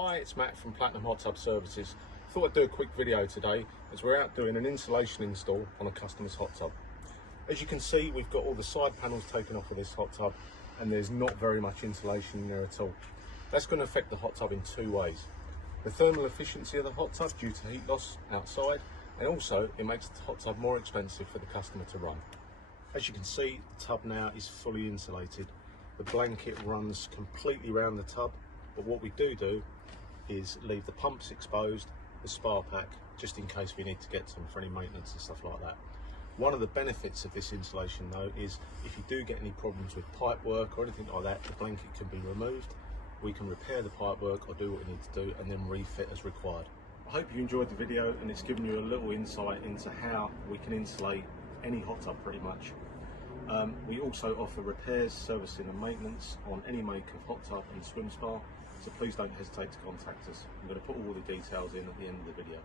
Hi, it's Matt from Platinum Hot Tub Services. Thought I'd do a quick video today as we're out doing an insulation install on a customer's hot tub. As you can see, we've got all the side panels taken off of this hot tub and there's not very much insulation in there at all. That's going to affect the hot tub in two ways. The thermal efficiency of the hot tub due to heat loss outside, and also it makes the hot tub more expensive for the customer to run. As you can see, the tub now is fully insulated. The blanket runs completely around the tub, but what we do is leave the pumps exposed, the spa pack, just in case we need to get some for any maintenance and stuff like that. One of the benefits of this insulation though is if you do get any problems with pipe work or anything like that, the blanket can be removed. We can repair the pipe work or do what we need to do and then refit as required. I hope you enjoyed the video and it's given you a little insight into how we can insulate any hot tub pretty much. We also offer repairs, servicing and maintenance on any make of hot tub and swim spa, so please don't hesitate to contact us. I'm going to put all the details in at the end of the video.